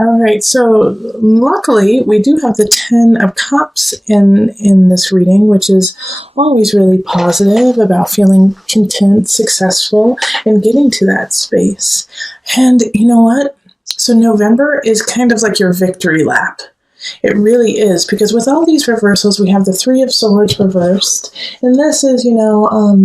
All right, so luckily we do have the Ten of Cups in this reading, which is always really positive about feeling content, successful, and getting to that space. And you know what? So November is kind of like your victory lap. It really is, because with all these reversals, we have the Three of Swords reversed, and this is,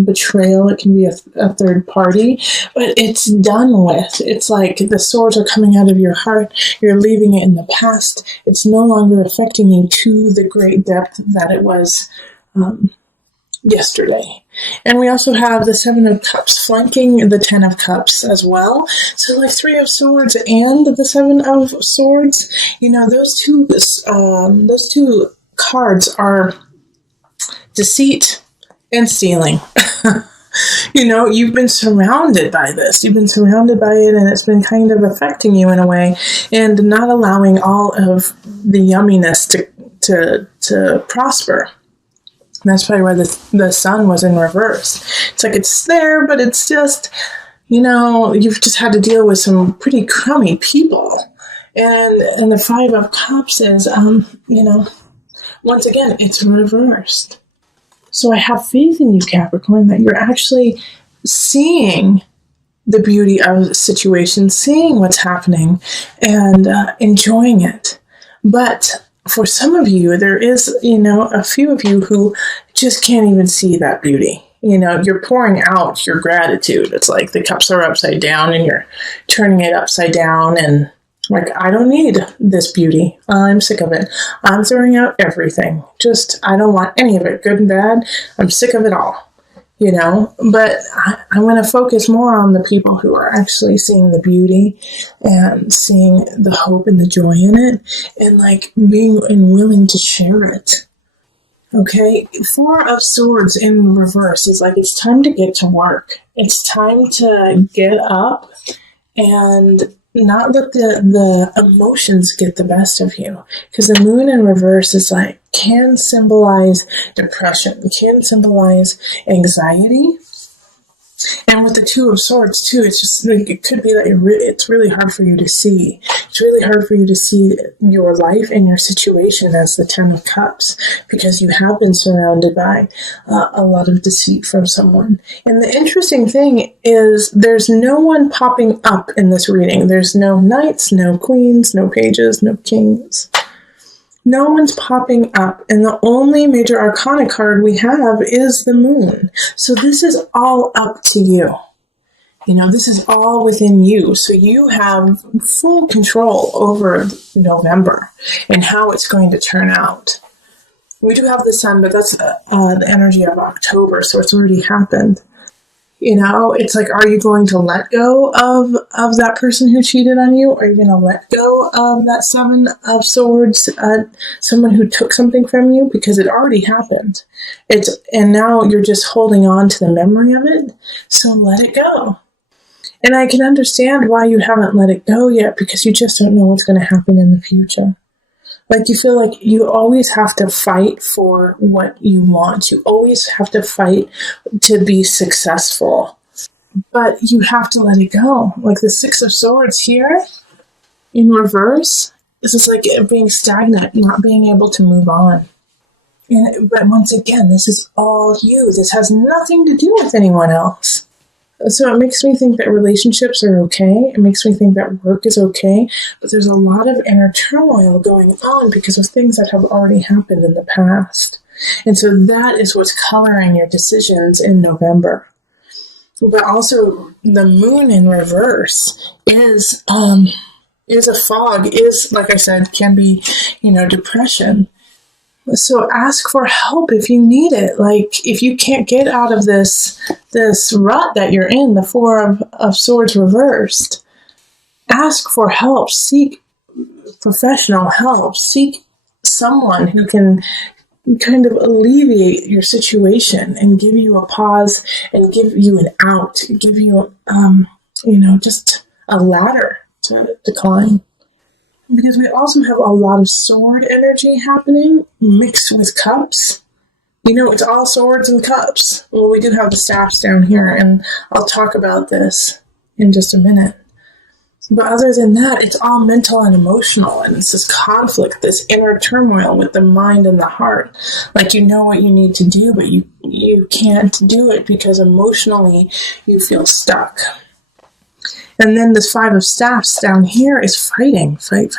betrayal. It can be a third party, but it's done with. It's like the swords are coming out of your heart. You're leaving it in the past. It's no longer affecting you to the great depth that it was yesterday. And we also have the Seven of Cups flanking the Ten of Cups as well. So like Three of Swords and the Seven of Swords, those two cards are deceit and stealing. You've been surrounded by this. You've been surrounded by it, and it's been kind of affecting you in a way, and not allowing all of the yumminess to prosper. And that's probably why the sun was in reverse. It's like it's there, but it's just, you've just had to deal with some pretty crummy people. And the Five of Cups is, once again, it's reversed. So I have faith in you, Capricorn, that you're actually seeing the beauty of the situation, seeing what's happening, and enjoying it. But for some of you, there is, a few of you who just can't even see that beauty. You're pouring out your gratitude. It's like the cups are upside down and you're turning it upside down and like, I don't need this beauty. I'm sick of it. I'm throwing out everything. I don't want any of it, good and bad. I'm sick of it all. But I'm going to focus more on the people who are actually seeing the beauty and seeing the hope and the joy in it, and like being willing to share it. Okay, Four of Swords in reverse is like it's time to get to work. It's time to get up and not let the emotions get the best of you. Because the Moon in reverse is like, can symbolize depression, can symbolize anxiety. And with the Two of Swords too, it's just like, it could be that it's really hard for you to see. It's really hard for you to see your life and your situation as the Ten of Cups, because you have been surrounded by a lot of deceit from someone. And the interesting thing is there's no one popping up in this reading. There's no knights, no queens, no pages, no kings. No one's popping up, and the only major arcana card we have is the Moon. So this is all up to you. This is all within you. So you have full control over November and how it's going to turn out. We do have the Sun, but that's the energy of October, so it's already happened. It's like, are you going to let go of that person who cheated on you? Are you going to let go of that Seven of Swords, someone who took something from you? Because it already happened. And now you're just holding on to the memory of it. So let it go. And I can understand why you haven't let it go yet, because you just don't know what's going to happen in the future. Like, you feel like you always have to fight for what you want. You always have to fight to be successful. But you have to let it go. Like the Six of Swords here in reverse, this is like being stagnant, not being able to move on. But once again, this is all you. This has nothing to do with anyone else. So it makes me think that relationships are okay. It makes me think that work is okay. But there's a lot of inner turmoil going on because of things that have already happened in the past. And so that is what's coloring your decisions in November. But also the Moon in reverse is a fog, is, like I said, can be, depression. So ask for help if you need it. Like, if you can't get out of this rut that you're in, the Four of Swords reversed, ask for help. Seek professional help. Seek someone who can kind of alleviate your situation and give you a pause and give you an out, give you, just a ladder to climb. Because we also have a lot of sword energy happening mixed with cups. It's all swords and cups. Well, we do have the staffs down here, and I'll talk about this in just a minute. But other than that, it's all mental and emotional, and it's this conflict, this inner turmoil with the mind and the heart. Like, you know what you need to do, but you can't do it because emotionally you feel stuck. And then this 5 of Staffs down here is fighting, fight.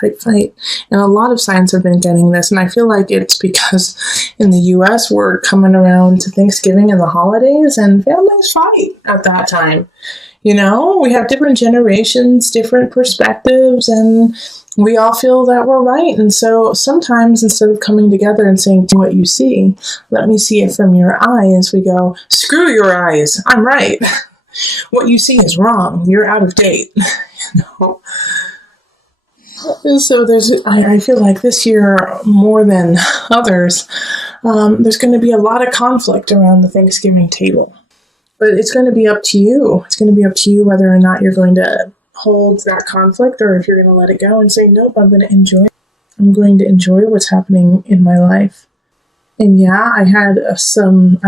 And a lot of signs have been getting this, and I feel like it's because in the U.S. we're coming around to Thanksgiving and the holidays, and families fight at that time. You know, we have different generations, different perspectives, and we all feel that we're right. And so sometimes instead of coming together and saying, "Do what you see, let me see it from your eyes," we go, "Screw your eyes, I'm right. What you see is wrong. You're out of date." You know? So I feel like this year, more than others, there's going to be a lot of conflict around the Thanksgiving table. But it's going to be up to you. It's going to be up to you whether or not you're going to hold that conflict, or if you're going to let it go and say, "Nope, I'm going to enjoy it. I'm going to enjoy what's happening in my life." And yeah, I had some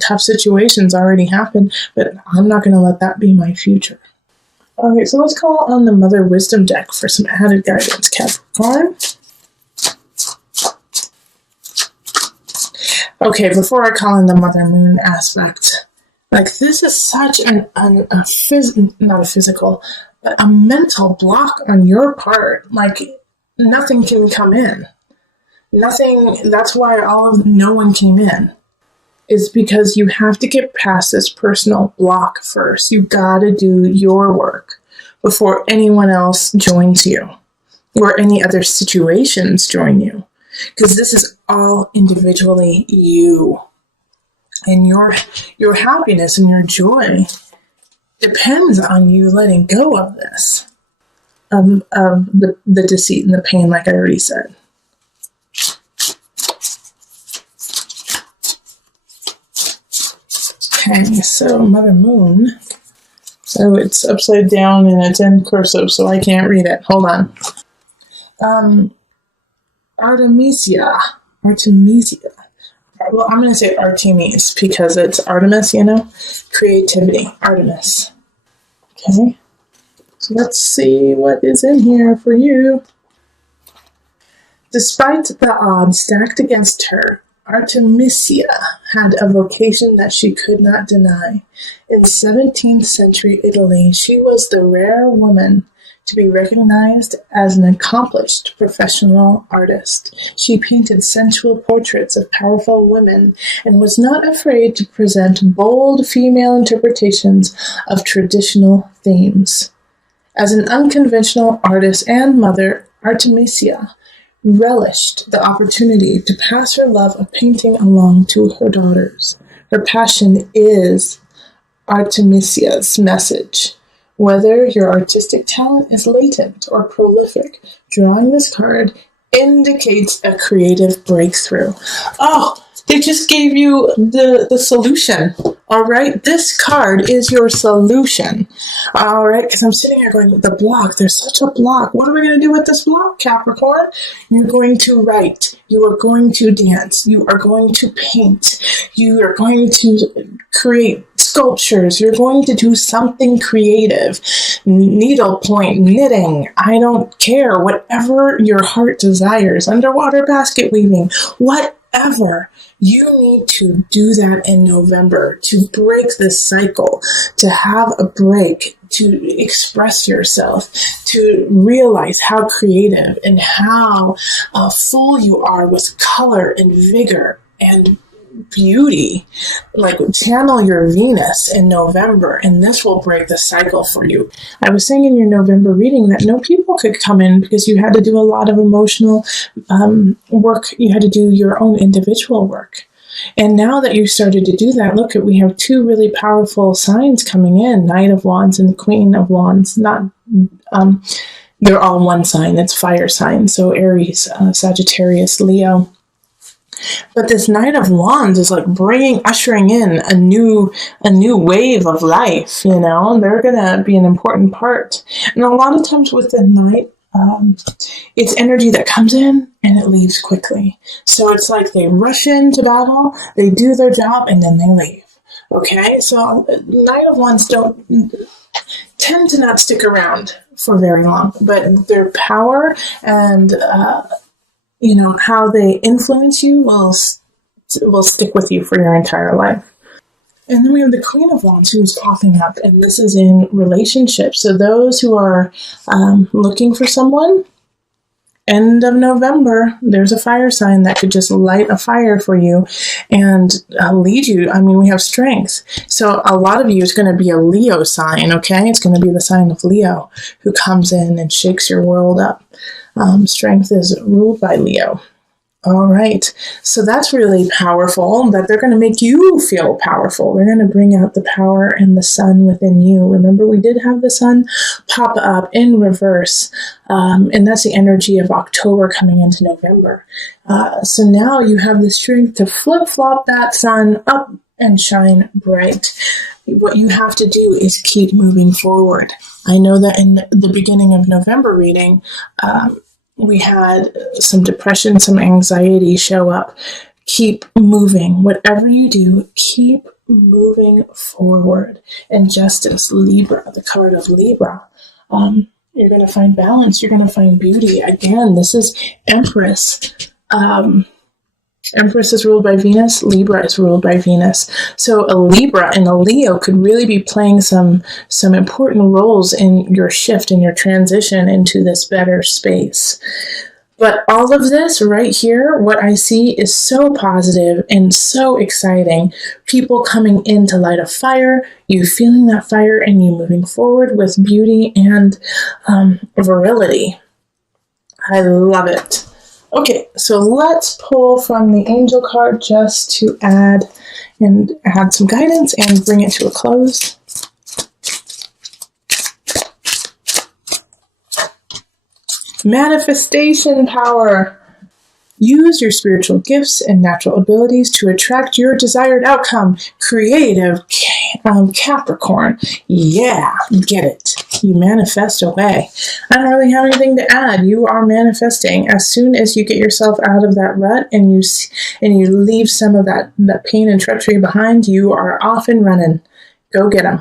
tough situations already happen, but I'm not going to let that be my future. Okay, so let's call on the Mother Wisdom deck for some added guidance, Capricorn. Okay, before I call in the Mother Moon aspect, like, this is such not a physical, but a mental block on your part. Like, nothing can come in. Nothing, that's why no one came in. Is because you have to get past this personal block first. You gotta do your work before anyone else joins you, or any other situations join you. Because this is all individually you. And your happiness and your joy depends on you letting go of this, of the deceit and the pain, like I already said. Okay, so Mother Moon. So it's upside down and it's in cursive, so I can't read it. Hold on. Artemisia. Well, I'm going to say Artemis because it's Artemis, you know? Creativity. Artemis. Okay. So let's see what is in here for you. Despite the odds stacked against her, Artemisia had a vocation that she could not deny. In 17th century Italy, she was the rare woman to be recognized as an accomplished professional artist. She painted sensual portraits of powerful women and was not afraid to present bold female interpretations of traditional themes. As an unconventional artist and mother, Artemisia relished the opportunity to pass her love of painting along to her daughters. Her passion is Artemisia's message. Whether your artistic talent is latent or prolific, drawing this card indicates a creative breakthrough. Oh, they just gave you the solution. All right, this card is your solution. All right, because I'm sitting here going, the block, there's such a block. What are we going to do with this block, Capricorn? You're going to write. You are going to dance. You are going to paint. You are going to create sculptures. You're going to do something creative. Needlepoint, knitting, I don't care. Whatever your heart desires. Underwater basket weaving, whatever. You need to do that in November to break this cycle, to have a break, to express yourself, to realize how creative and how full you are with color and vigor and beauty. Like, channel your Venus in November, and this will break the cycle for you. I was saying in your November reading that no people could come in because you had to do a lot of emotional work. You had to do your own individual work. And now that you started to do that, look, we have two really powerful signs coming in, Knight of Wands and the Queen of Wands. They're all one sign. It's fire sign. So Aries, Sagittarius, Leo. But this Knight of Wands is like ushering in a new wave of life, you know. They're going to be an important part. And a lot of times with the Knight, it's energy that comes in and it leaves quickly. So it's like they rush into battle, they do their job, and then they leave. Okay? So Knight of Wands don't tend to not stick around for very long, but their power and how they influence you will stick with you for your entire life. And then we have the Queen of Wands who's popping up, and this is in relationships. So those who are looking for someone, end of November, there's a fire sign that could just light a fire for you and lead you. I mean, we have strength. So a lot of you is going to be a Leo sign, okay? It's going to be the sign of Leo who comes in and shakes your world up. Strength is ruled by Leo. All right, so that's really powerful, that they're going to make you feel powerful. They're going to bring out the power and the sun within you. Remember, we did have the sun pop up in reverse, and that's the energy of October coming into November. So now you have the strength to flip-flop that sun up and shine bright. What you have to do is keep moving forward. I know that in the beginning of November reading, we had some depression, some anxiety show up. Keep moving. Whatever you do, keep moving forward. And Justice, Libra, the card of Libra. You're going to find balance. You're going to find beauty. Again, this is Empress. Empress is ruled by Venus. Libra is ruled by Venus. So a Libra and a Leo could really be playing some important roles in your shift, in your transition into this better space. But all of this right here, what I see is so positive and so exciting. People coming in to light a fire, you feeling that fire and you moving forward with beauty and virility. I love it. Okay, so let's pull from the angel card just to add some guidance and bring it to a close. Manifestation power. Use your spiritual gifts and natural abilities to attract your desired outcome. Creative Capricorn. Yeah, get it. You manifest away. I don't really have anything to add. You are manifesting. As soon as you get yourself out of that rut and you leave some of that pain and treachery behind, you are off and running. Go get them.